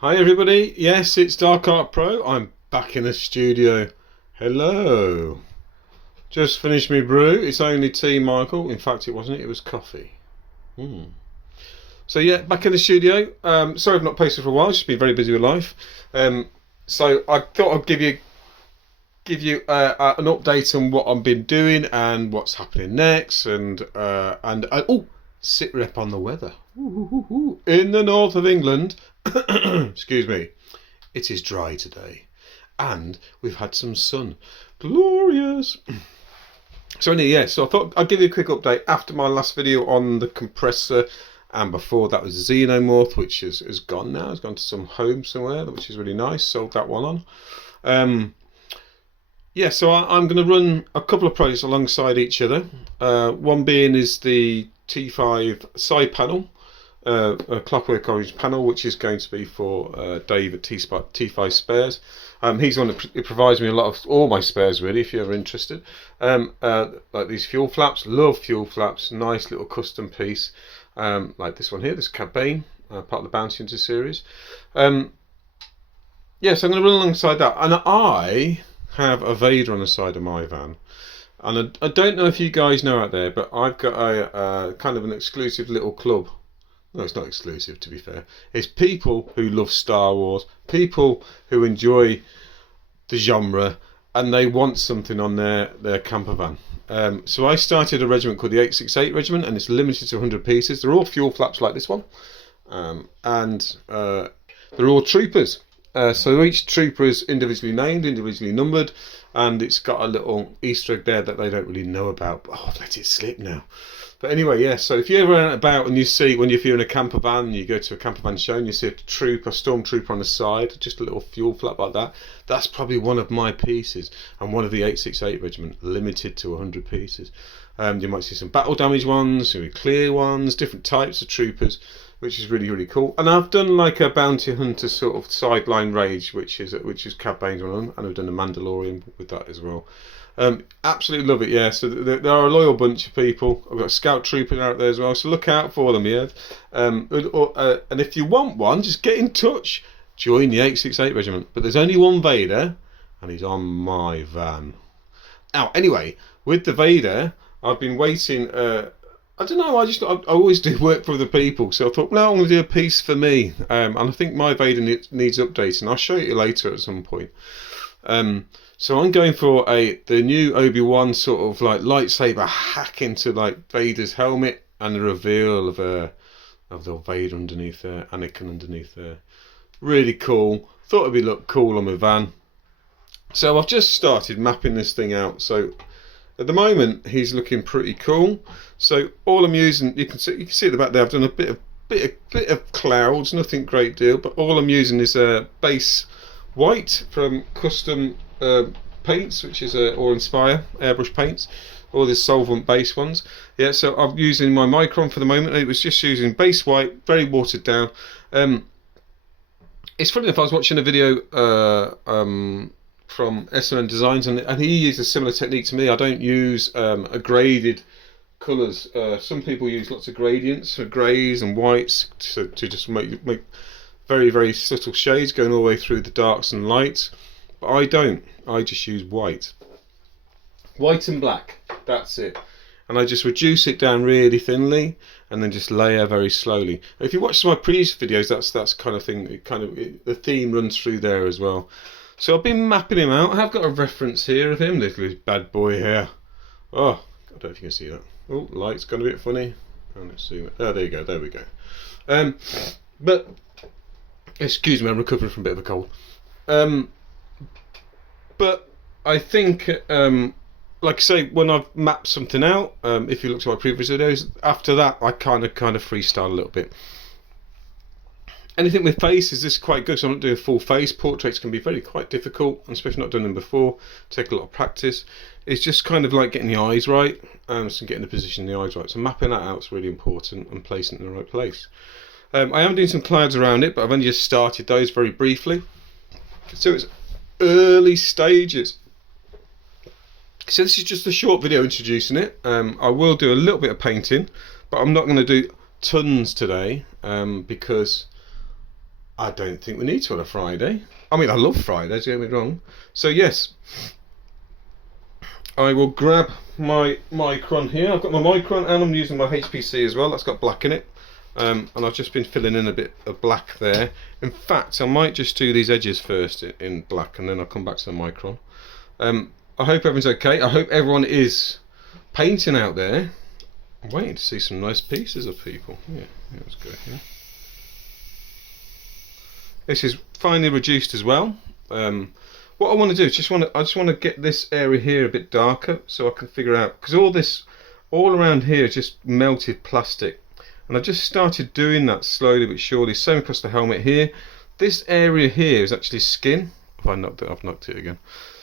Hi everybody, yes it's Dark Art Pro, I'm back in the studio. Hello. Just finished my brew, it's only tea Michael, in fact it wasn't, it was coffee. So yeah, back in the studio. Sorry I've not posted for a while, it's just been very busy with life. So I thought I'd give you an update on what I've been doing and what's happening next and oh, sit rep on the weather. In the north of England, excuse me, it is dry today and we've had some sun. Glorious. So anyway, yeah, so I thought I'd give you a quick update after my last video on the compressor, and before that was Xenomorph, which is gone now. It's gone to some home somewhere, which is really nice. Sold that one on. Yeah, so I'm going to run a couple of projects alongside each other. One being is the T5 side panel, a Clockwork Orange panel, which is going to be for Dave at T5 Spares. He's one that provides me a lot of all my spares, really, if you're ever interested. Like these fuel flaps, love fuel flaps, nice little custom piece. Like this one here, this Cad Bane, part of the Bounty Hunter series. Yeah, so I'm going to run alongside that. And I have a Vader on the side of my van. And I don't know if you guys know out there, but I've got a kind of an exclusive little club. No, it's not exclusive, to be fair. It's people who love Star Wars, people who enjoy the genre, and they want something on their camper van. So I started a regiment called the 868 Regiment, and it's limited to 100 pieces. They're all fuel flaps like this one, and they're all troopers. So each trooper is individually named, individually numbered, and it's got a little Easter egg there that they don't really know about. But I've let it slip now. But anyway, yeah, so if you're ever out about and you see, when you're in a camper van, you go to a camper van show and you see a stormtrooper on the side, just a little fuel flap like that, that's probably one of my pieces, and one of the 868 Regiment, limited to 100 pieces. You might see some battle damage ones, clear ones, different types of troopers, which is really, really cool. And I've done like a Bounty Hunter sort of sideline rage, which is Cad Bane's one of them, and I've done a Mandalorian with that as well. Absolutely love it, yeah. So there are a loyal bunch of people. I've got a scout trooper out there as well, so look out for them, yeah. And if you want one, just get in touch. Join the 868 Regiment. But there's only one Vader, and he's on my van. Now, anyway, with the Vader, I've been waiting. I don't know. I always do work for other people, so I thought, no, I'm going to do a piece for me. And I think my Vader needs updating. I'll show you later at some point. So I'm going for the new Obi-Wan sort of like lightsaber hack into like Vader's helmet, and the reveal of the Vader underneath there, Anakin underneath there. Really cool. Thought it'd look cool on my van. So I've just started mapping this thing out. So at the moment he's looking pretty cool. So all I'm using, you can see at the back there, I've done a bit of clouds, nothing great deal, but all I'm using is a base white from Custom Paints, which is or Inspire airbrush paints, all these solvent base ones. Yeah, so I'm using my Micron for the moment. It was just using base white, very watered down. It's funny enough, I was watching a video from SMN Designs, and he used a similar technique to me. I don't use a graded colours. Some people use lots of gradients, greys and whites, to just make very, very subtle shades going all the way through the darks and lights. But I don't. I just use white and black. That's it. And I just reduce it down really thinly, and then just layer very slowly. If you watch some of my previous videos, that's kind of thing. The theme runs through there as well. So I've been mapping him out. I have got a reference here of him. Look at this bad boy here. Oh, I don't know if you can see that. Oh, light's gone a bit funny. Oh, let's see. Oh, there you go. There we go. But excuse me, I'm recovering from a bit of a cold. But I think, like I say, when I've mapped something out, if you look at my previous videos, after that I kind of freestyle a little bit. Anything with faces, this is quite good, so I'm not doing full face. Portraits can be quite difficult, and especially not done them before. Take a lot of practice. It's just kind of like getting the eyes right, so getting the position in the eyes right. So mapping that out is really important, and placing it in the right place. I am doing some clouds around it, but I've only just started those very briefly. So it's early stages. So this is just a short video introducing it. I will do a little bit of painting, but I'm not going to do tons today, because I don't think we need to on a Friday. I mean, I love Fridays, don't get me wrong. So yes, I will grab my Micron here. I've got my Micron and I'm using my HPC as well. That's got black in it. And I've just been filling in a bit of black there. In fact, I might just do these edges first in black and then I'll come back to the Micron. I hope everyone's okay. I hope everyone is painting out there. I'm waiting to see some nice pieces of people. Yeah, let's go here. This is finely reduced as well. What I want to do is I just want to get this area here a bit darker so I can figure out, because all around here is just melted plastic, and I just started doing that slowly but surely. Same across the helmet here. This area here is actually skin. I've knocked it again.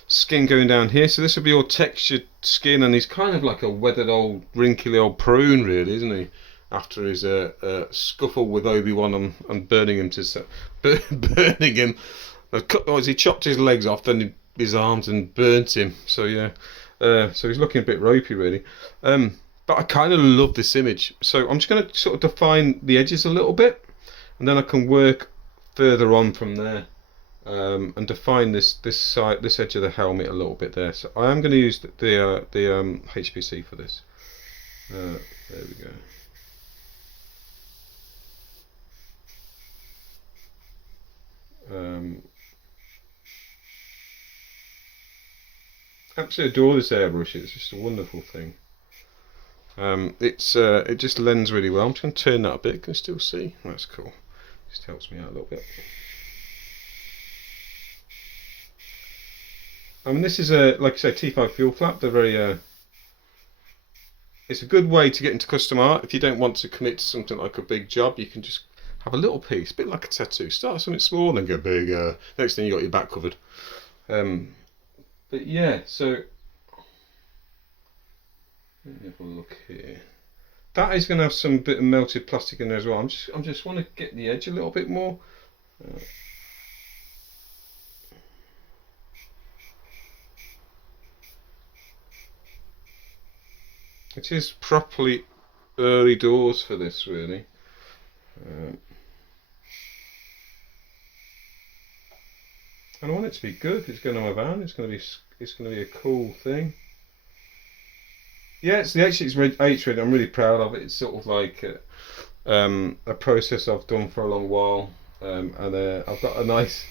Skin going down here, so this will be all textured skin, and he's kind of like a weathered old wrinkly old prune really, isn't he, after his scuffle with Obi-Wan and burning him burning him. He chopped his legs off, then his arms, and burnt him. So yeah, so he's looking a bit ropey really. But I kind of love this image, so I'm just going to sort of define the edges a little bit, and then I can work further on from there. And define this edge of the helmet a little bit there. So I am going to use the HPC for this. There we go. Absolutely adore this airbrush. It's just a wonderful thing. It just blends really well. I'm just going to turn that a bit. Can you still see? That's cool. Just helps me out a little bit. I mean, this is like I say, T5 fuel flap. They're very. It's a good way to get into custom art. If you don't want to commit to something like a big job, you can just have a little piece, a bit like a tattoo. Start something small and go big. Next thing you got your back covered. But yeah, so let me have a look here. That is going to have some bit of melted plastic in there as well. I'm just want to get the edge a little bit more. It is properly early doors for this, really. And I want it to be good. It's going to have on. It's going to be a cool thing. Yeah, it's the H rating. I'm really proud of it. It's sort of like a process I've done for a long while, and I've got a nice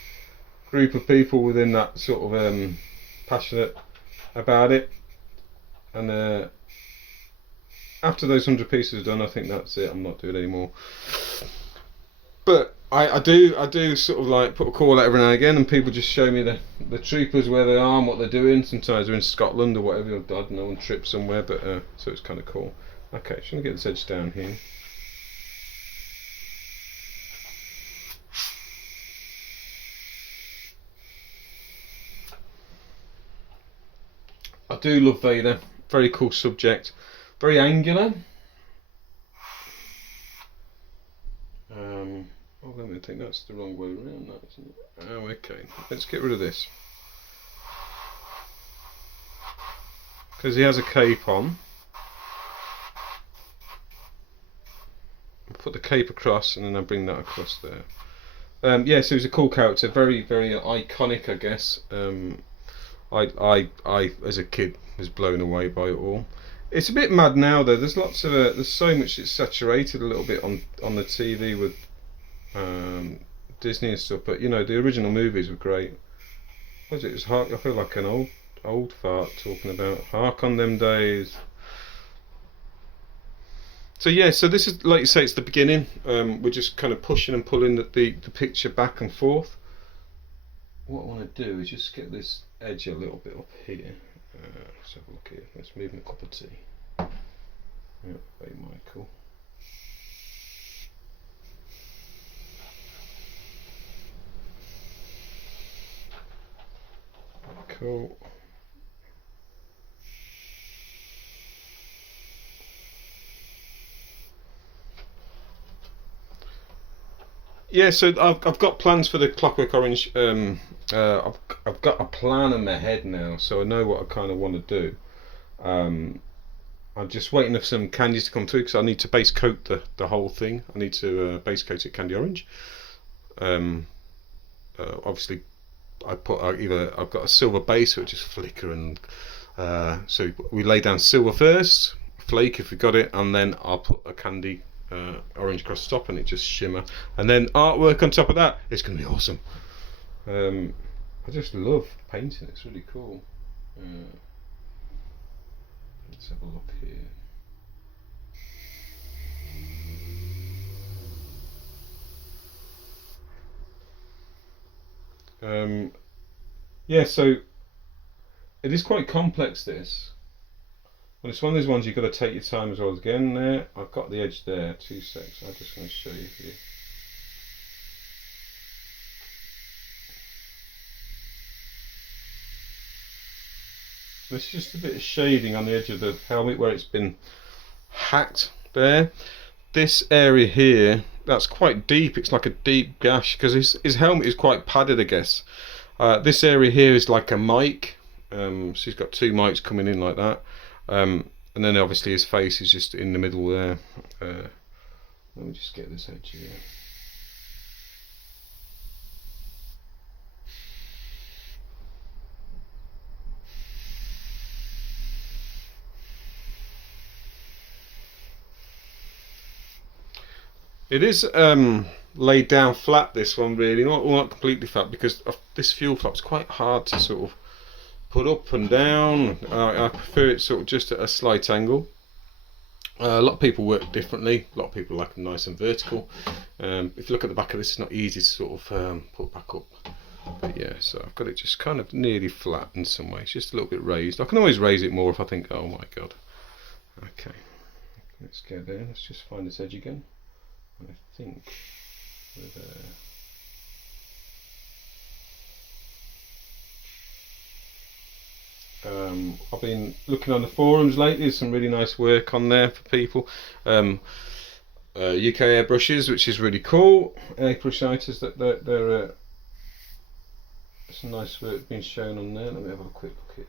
group of people within that sort of passionate about it. And after those 100 pieces are done, I think that's it. I'm not doing any more. But I do sort of like put a call out every now and again, and people just show me the troopers where they are and what they're doing. Sometimes they're in Scotland or whatever, or I don't know, on trip somewhere. But so it's kind of cool. Okay, just gonna get this edge down here. I do love Vader. Very cool subject. Very angular. I think that's the wrong way around, that isn't it? Oh, okay. Let's get rid of this. Because he has a cape on. I'll put the cape across and then I'll bring that across there. Yeah, so he's a cool character. Very, very iconic, I guess. I as a kid was blown away by it all. It's a bit mad now though. There's lots of there's so much it's saturated a little bit on the TV with Disney and stuff. But you know, the original movies were great. What was it? It was I feel like an old fart talking about hark on them days. So yeah, so this is, like you say, it's the beginning. We're just kind of pushing and pulling the picture back and forth. What I want to do is just get this edge a little bit up here. Let's have a look here. Let's move my cup of tea. Yeah, very Michael. Cool. Yeah, so I've got plans for the Clockwork Orange. I've got a plan in my head now, so I know what I kind of want to do. I'm just waiting for some candies to come through because I need to base coat the whole thing. I need to base coat it candy orange. Obviously, I've got a silver base which is flicker, and so we lay down silver first, flake if we got it, and then I'll put a candy orange across the top, and it just shimmer, and then artwork on top of that. It's gonna be awesome. I just love painting. It's really cool. Let's have a look here. Yeah, so it is quite complex, this. But it's one of those ones you've got to take your time as well. Again, there, I've got the edge there. 2 secs. I'm just going to show you here. There's just a bit of shading on the edge of the helmet where it's been hacked there. This area here, that's quite deep. It's like a deep gash because his helmet is quite padded, I guess. This area here is like a mic. So he's got 2 mics coming in like that. And then obviously his face is just in the middle there. Let me just get this edge here. It is laid down flat, this one, really, not completely flat, because this fuel flap's quite hard to sort of put up and down. I prefer it sort of just at a slight angle. A lot of people work differently. A lot of people like them nice and vertical. If you look at the back of this, it's not easy to sort of put back up. But yeah, so I've got it just kind of nearly flat in some ways, just a little bit raised. I can always raise it more if I think, oh my god. Okay, let's go there. Let's just find this edge again. I think we're there. I've been looking on the forums lately. There's some really nice work on there for people. UK airbrushes, which is really cool. Airbrushitis, they're some nice work being shown on there. Let me have a quick look here.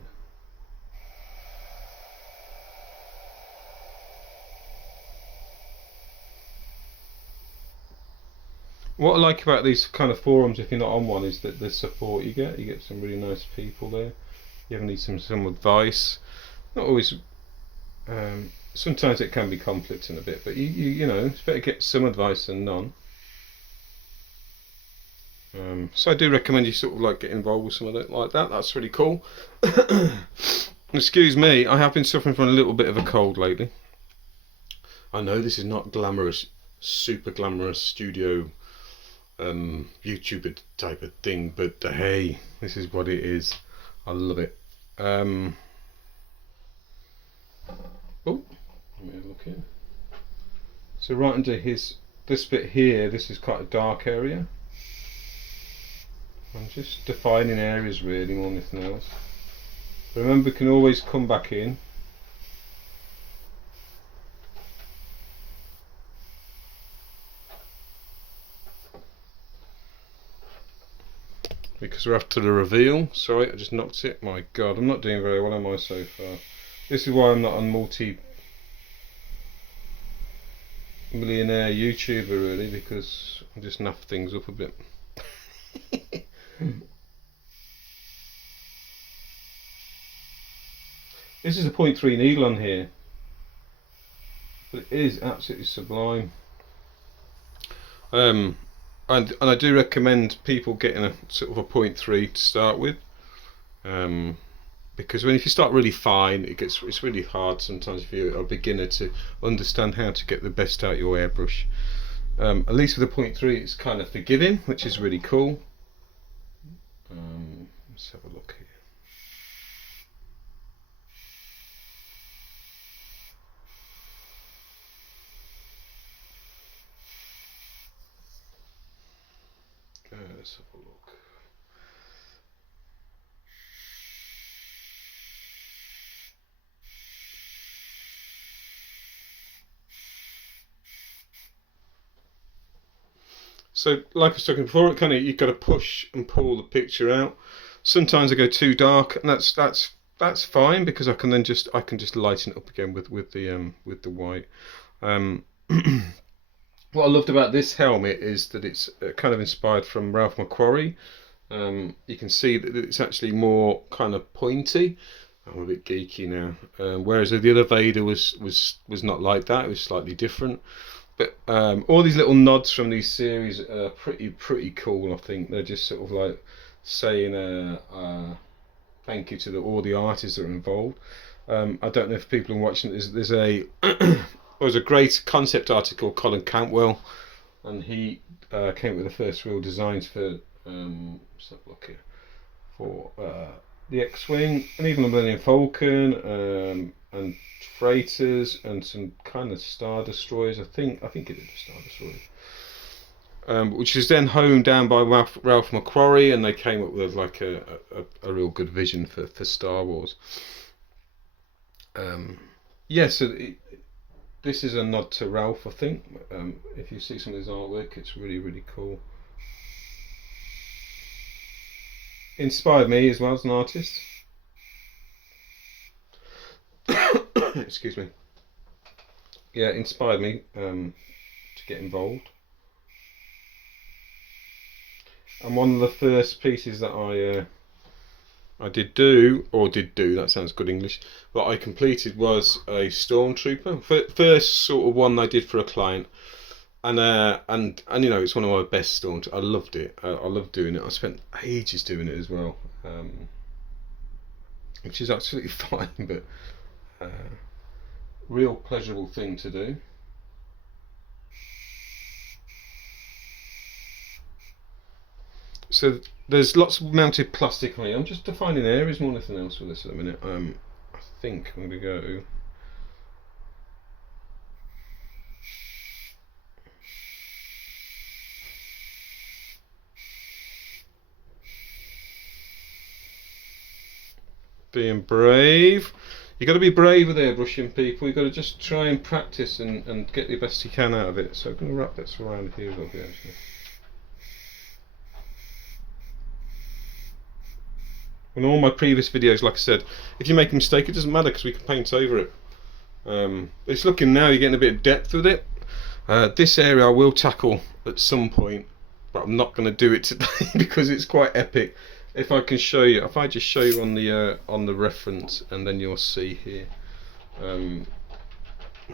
What I like about these kind of forums, if you're not on one, is that the support you get. You get some really nice people there. You ever need some advice? Not always. Sometimes it can be conflicting a bit, but you know, it's better to get some advice than none. So I do recommend you sort of like get involved with some of it like that. That's really cool. Excuse me, I have been suffering from a little bit of a cold lately. I know this is not glamorous, super glamorous studio YouTuber type of thing, but hey, this is what it is. I love it. Oh, let me have a look here. So right under this bit here, this is quite a dark area. I'm just defining areas really more than anything else. Remember, we can always come back in. Because we're after the reveal. Sorry, I just knocked it. My god, I'm not doing very well, am I, so far? This is why I'm not a multi-millionaire YouTuber, really, because I just naff things up a bit. This is a 0.3 needle on here, but it is absolutely sublime. And I do recommend people getting a sort of a 0.3 to start with, because if you start really fine, it's really hard sometimes if you're a beginner to understand how to get the best out of your airbrush. At least with a 0.3, it's kind of forgiving, which is really cool. Let's have a look here. Let's have a look. So, like I was talking before, it kind of you've got to push and pull the picture out. Sometimes I go too dark, and that's fine because I can just lighten it up again with the white. One What I loved about this helmet is that it's kind of inspired from Ralph McQuarrie. You can see that it's actually more kind of pointy. I'm a bit geeky now. Whereas the other Vader was not like that. It was slightly different. But all these little nods from these series are pretty cool. I think they're just sort of like saying thank you to all the artists that are involved. I don't know if people are watching. There's a there was a great concept article, Colin Cantwell, and he came up with the first real designs for let's have a look here, for the X-wing and even the Millennium Falcon, and freighters and some kind of Star Destroyers. I think it is the Star Destroyers. Which is then honed down by Ralph McQuarrie, and they came up with like a real good vision for Star Wars. So this is a nod to Ralph, I think. If you see some of his artwork, it's really cool. Inspired me as well as an artist. Excuse me. Yeah, inspired me to get involved. And one of the first pieces that I did do, that sounds good English, that I completed was a Stormtrooper. First sort of one I did for a client. And you know, it's one of my best Stormtroopers. I loved it. I loved doing it. I spent ages doing it as well. Which is absolutely fine, but real pleasurable thing to do. So there's lots of mounted plastic on here. I'm just defining areas more than anything else for this at the minute. I think I'm going to go being brave. You've got to be brave with airbrushing, people. You've got to just try and practice and get the best you can out of it. So I'm going to wrap this around here a little bit actually. In all my previous videos, like I said, if you make a mistake, it doesn't matter because we can paint over it. It's looking now, you're getting a bit of depth with it. This area I will tackle at some point, but I'm not going to do it today because it's quite epic. If I can show you, if I just show you on the reference, and then you'll see here. I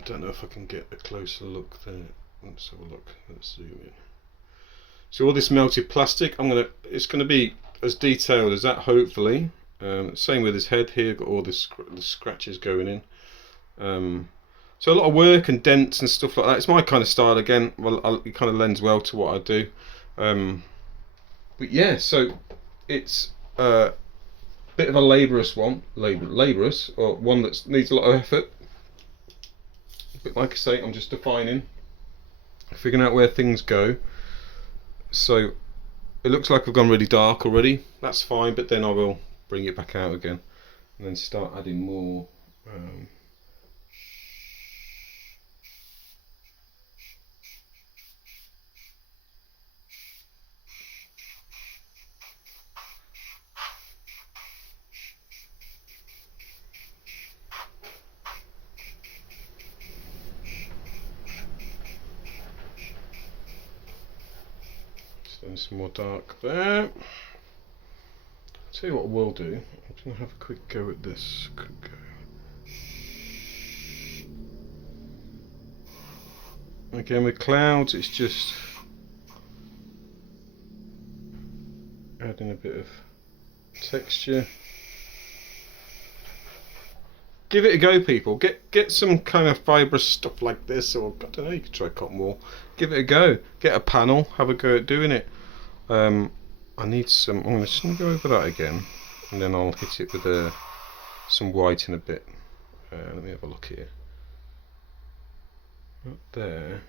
don't know if I can get a closer look there. Let's have a look. Let's zoom in. So all this melted plastic, it's gonna be as detailed as that, hopefully. Same with his head here, got all the scratches going in. So a lot of work and dents and stuff like that. It's my kind of style again. Well, it kind of lends well to what I do. But yeah, so it's a bit of a laborious one, or one that needs a lot of effort. But like I say, I'm just defining, figuring out where things go. So it looks like I've gone really dark already. That's fine, but then I will bring it back out again and then start adding more. Some more dark there. Tell you what I will do, I'm just going to have a quick go at this. Again with clouds, it's just adding a bit of texture. Give it a go, people. Get some kind of fibrous stuff like this, or I don't know, you could try cotton wool. Give it a go. Get a panel, have a go at doing it. I need some. I'm just going to go over that again, and then I'll hit it with some white in a bit. Let me have a look here. Up there.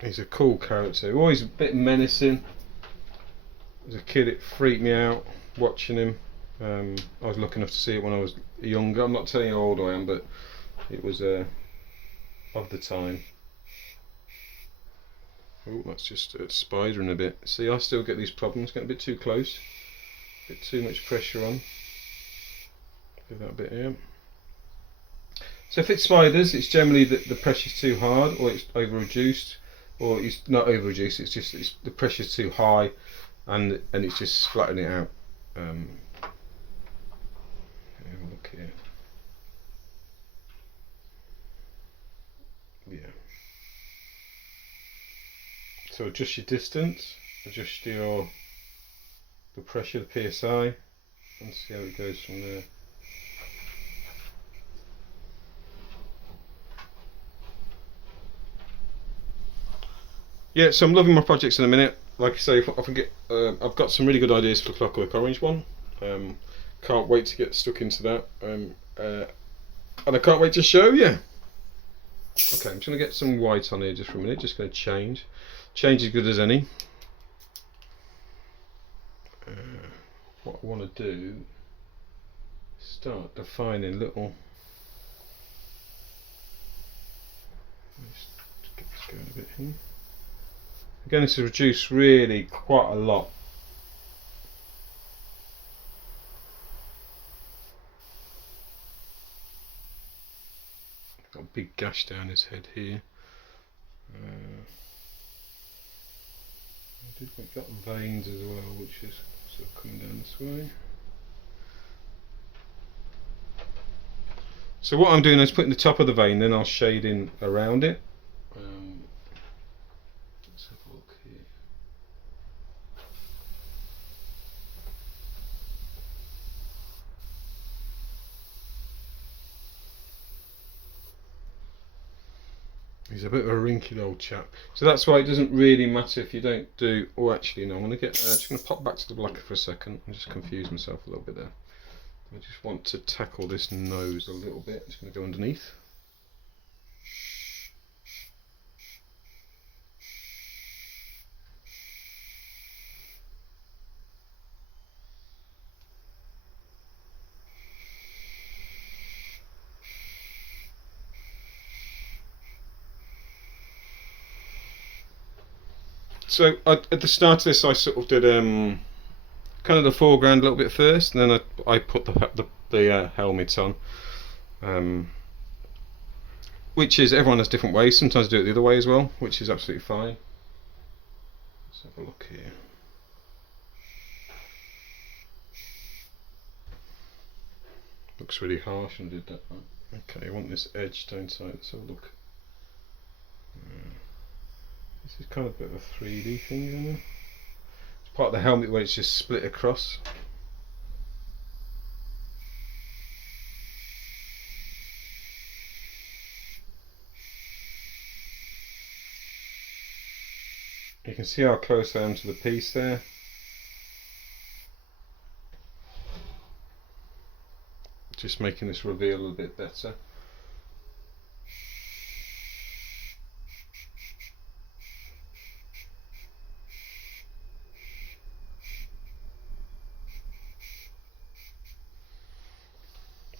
He's a cool character. Always a bit menacing. As a kid, it freaked me out watching him. I was lucky enough to see it when I was younger. I'm not telling you how old I am, but it was of the time. Oh, that's just spidering a bit. See, I still get these problems, getting a bit too close. bit too much pressure on. Give that a bit here. So if it's spiders, it's generally that the pressure's too hard, or it's over reduced, or it's not over reduced. It's just the pressure's too high, and it's just flattening it out. Have a look here. Yeah. So adjust your distance, adjust the pressure, the PSI, and see how it goes from there. Yeah, so I'm loving my projects in a minute. Like I say, if I can get, I've got some really good ideas for the Clockwork Orange one. Can't wait to get stuck into that. And I can't wait to show you. Okay, I'm just going to get some white on here just for a minute. Just going to change. Change as good as any. What I want to do is start defining little. Just get this going a bit here. Again, this is reduced really quite a lot. Got a big gash down his head here. We've got veins as well, which is sort of coming down this way. So what I'm doing is putting the top of the vein, then I'll shade in around it. Let's have a look here. He's a bit of a wrinkled old chap. So that's why it doesn't really matter if you don't do. Oh, actually, no. I'm going to get. Just going to pop back to the black for a second and just confuse myself a little bit there. I just want to tackle this nose a little bit. Just going to go underneath. So at the start of this, I sort of did kind of the foreground a little bit first, and then I put the helmets on, which is everyone has different ways. Sometimes I do it the other way as well, which is absolutely fine. Let's have a look here. Looks really harsh and did that. Okay, I want this edge, don't I? Let's have a look. This is kind of a bit of a 3D thing, isn't it? It's part of the helmet where it's just split across. You can see how close I am to the piece there. Just making this reveal a little bit better.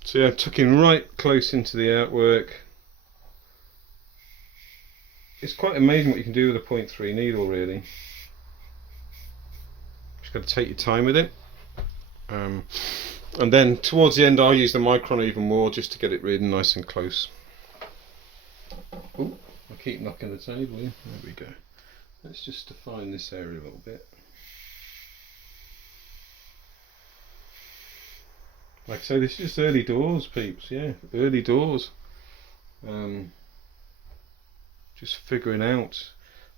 So yeah, tucking right close into the artwork. It's quite amazing what you can do with a 0.3 needle, really. Just got to take your time with it. And then towards the end I'll use the micron even more just to get it really nice and close. Oh, I keep knocking the table in. There we go. Let's just define this area a little bit. Like I say, this is just early doors, peeps. Yeah, early doors. Just figuring out.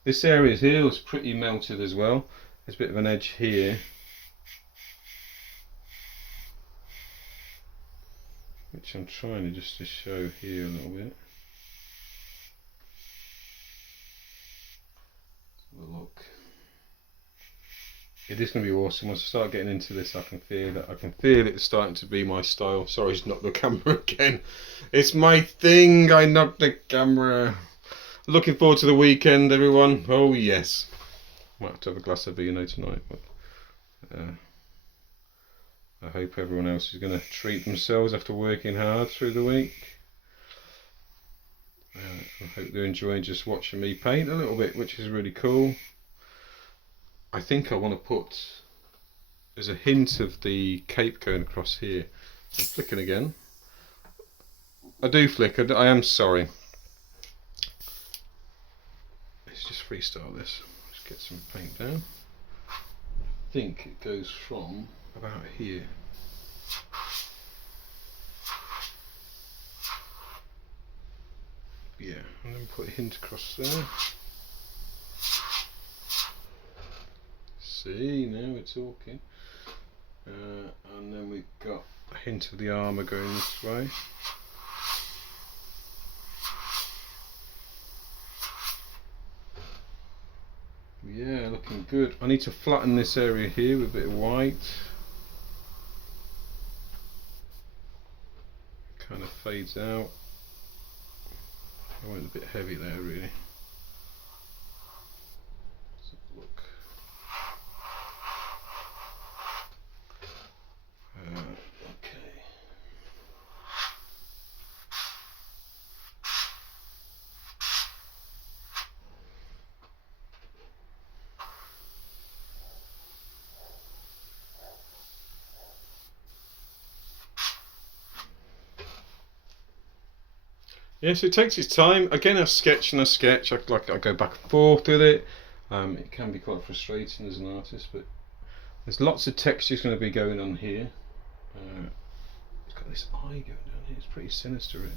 This area here is pretty melted as well. There's a bit of an edge here, which I'm trying to just to show here a little bit. Let's have a look. It is going to be awesome. Once I start getting into this, I can feel it. I can feel it starting to be my style. Sorry, it's knocked the camera again. It's my thing. I knocked the camera. Looking forward to the weekend, everyone. Oh yes. Might have to have a glass of vino tonight, but I hope everyone else is going to treat themselves after working hard through the week. I hope they're enjoying just watching me paint a little bit, which is really cool. I think I want to put there's a hint of the cape going across here. I'm flicking again. I do flick, I am sorry. Let's just freestyle this. Let's get some paint down. I think it goes from about here. Yeah, and then put a hint across there. See, now we're talking. And then we've got a hint of the armour going this way. Yeah, looking good. I need to flatten this area here with a bit of white. Kind of fades out. I went a bit heavy there, really. Let's have a look. Okay. Yes, it takes its time. Again, I sketch and I sketch. I go back and forth with it. It can be quite frustrating as an artist, but there's lots of textures going to be going on here. It's got this eye going down here. It's pretty sinister, really.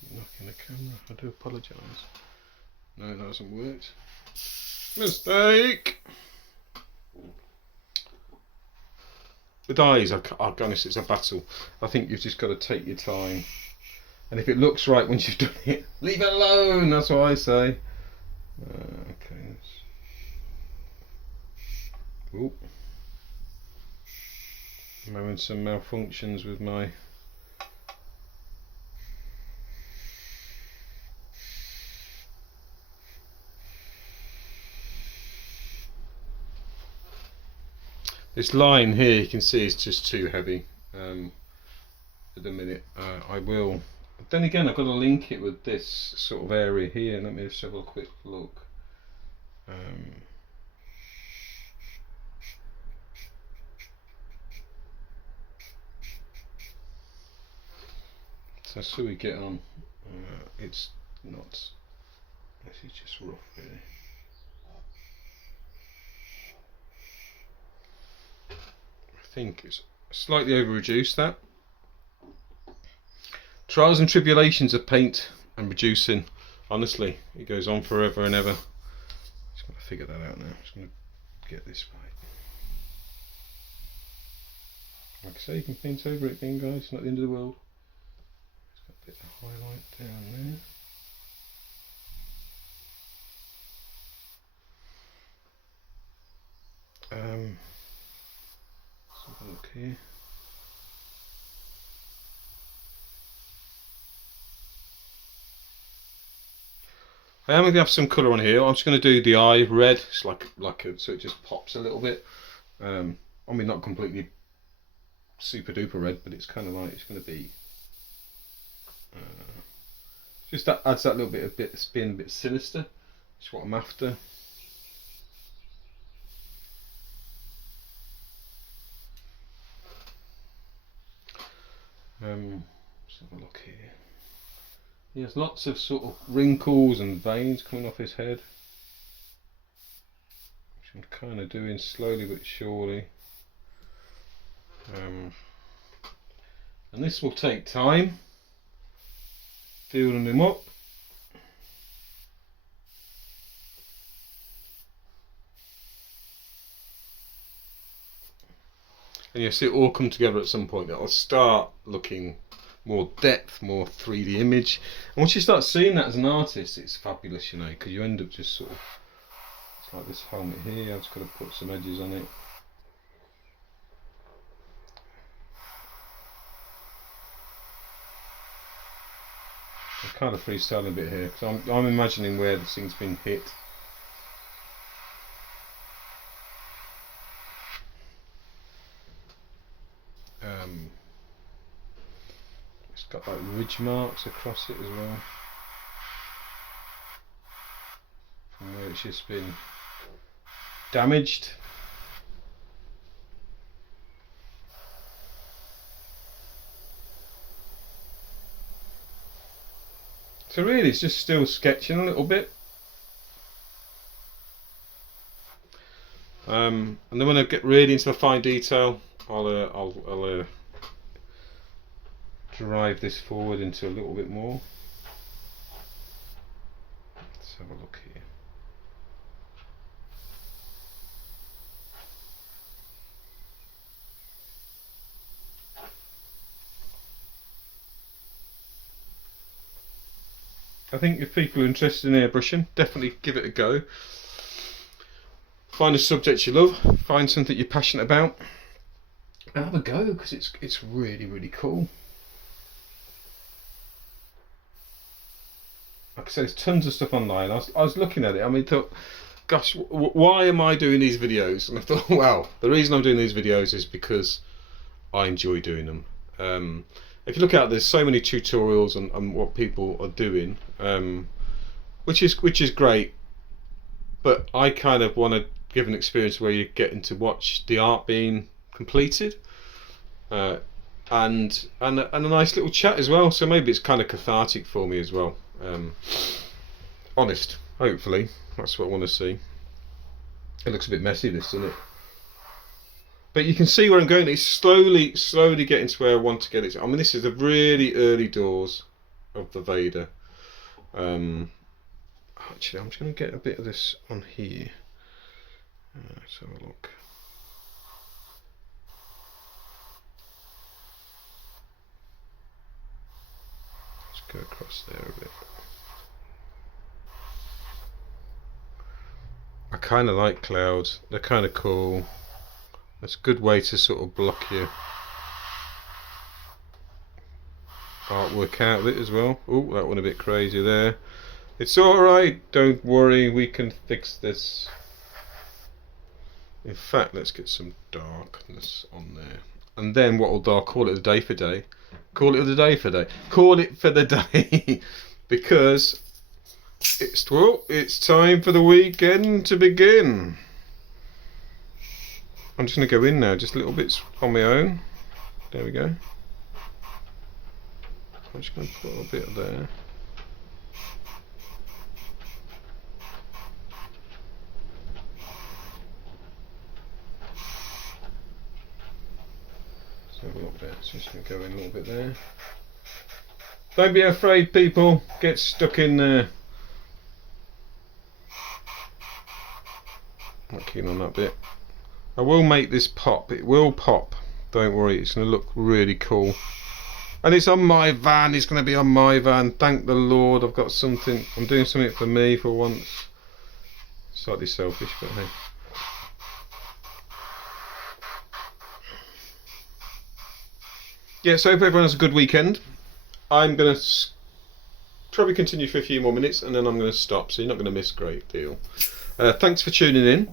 Keep knocking the camera. I do apologise. No, that hasn't worked. Mistake. With eyes, I'll be honest, it's a battle. I think you've just got to take your time. And if it looks right once you've done it, leave it alone, that's what I say. Okay. Ooh. I'm having some malfunctions with my... This line here, you can see, is just too heavy at the minute. I will. But then again, I've got to link it with this sort of area here. Let me just have a quick look. So see we get on. It's not. This is just rough, really. I think it's slightly over reduced that. Trials and tribulations of paint and reducing. Honestly, it goes on forever and ever. Just got to figure that out now. Just going to get this right. Like I say, you can paint over it again, guys. It's not the end of the world. Just got a bit of highlight down there. Let's have a look here. I am going to have some colour on here. I'm just going to do the eye red. It's like so it just pops a little bit. I mean, not completely super duper red, but it's kind of like it's going to be. Just that adds that little bit of spin, a bit sinister. That's what I'm after. Let's have a look here. He has lots of sort of wrinkles and veins coming off his head, which I'm kind of doing slowly but surely. And this will take time, building him up. And you'll see it all come together at some point. It'll start looking more depth, more 3D image. And once you start seeing that as an artist, it's fabulous, you know, because you end up just sort of, it's like this helmet here, I've just got to put some edges on it. I'm kind of freestyling a bit here, because I'm imagining where this thing's been hit. It's got like ridge marks across it as well. which has been damaged. So really it's just still sketching a little bit. And then when I get really into the fine detail, I'll drive this forward into a little bit more. Let's have a look here. I think if people are interested in airbrushing, definitely give it a go. Find a subject you love, find something you're passionate about, and have a go, because it's really, really cool. Like I said, there's tons of stuff online. I was looking at it, I mean, thought, gosh, why am I doing these videos? And I thought, well, the reason I'm doing these videos is because I enjoy doing them. If you look out, there's so many tutorials on what people are doing, which is great, but I kind of want to give an experience where you're getting to watch the art being completed, and a nice little chat as well. So maybe it's kind of cathartic for me as well. Honest, hopefully that's what I want to see. It looks a bit messy, this, doesn't it? But you can see where I'm going. It's slowly getting to where I want to get it. I mean, this is the really early doors of the Vader. Actually, I'm just going to get a bit of this on here. Let's have a look. Let's go across there a bit. I kind of like clouds. They're kind of cool. That's a good way to sort of block your artwork out with it as well. Oh, that went a bit crazy there. It's alright, don't worry, we can fix this. In fact, let's get some darkness on there. And then what I'll call it the day for day. Call it the day for day. Call it for the day. Because it's time for the weekend to begin. I'm just going to go in now, just little bits on my own. There we go. I'm just going to put a bit there. So a little bit, so just going to go in a little bit there. Don't be afraid, people. Get stuck in there. Not keen on that bit. I will make this pop, it will pop, don't worry, it's going to look really cool. And it's on my van, it's going to be on my van, thank the Lord, I've got something, I'm doing something for me for once. Slightly selfish, but hey. Yeah, so I hope everyone has a good weekend. I'm going to probably continue for a few more minutes and then I'm going to stop, so you're not going to miss a great deal. Thanks for tuning in.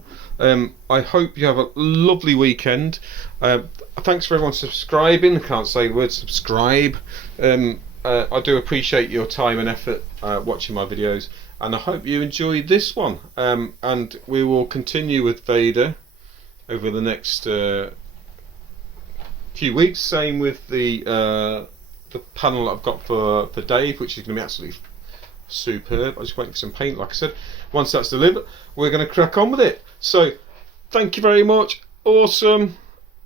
I hope you have a lovely weekend. Thanks for everyone subscribing. I can't say the word subscribe. I do appreciate your time and effort watching my videos, and I hope you enjoyed this one. And we will continue with Vader over the next few weeks. Same with the panel I've got for Dave, which is going to be absolutely superb. I'm just waiting for some paint, like I said. Once that's delivered, we're going to crack on with it. So, thank you very much. Awesome.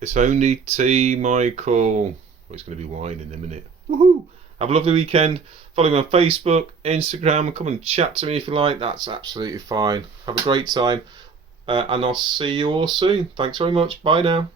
It's only tea, Michael. Well, it's going to be wine in a minute. Woohoo! Have a lovely weekend. Follow me on Facebook, Instagram. Come and chat to me if you like. That's absolutely fine. Have a great time. And I'll see you all soon. Thanks very much. Bye now.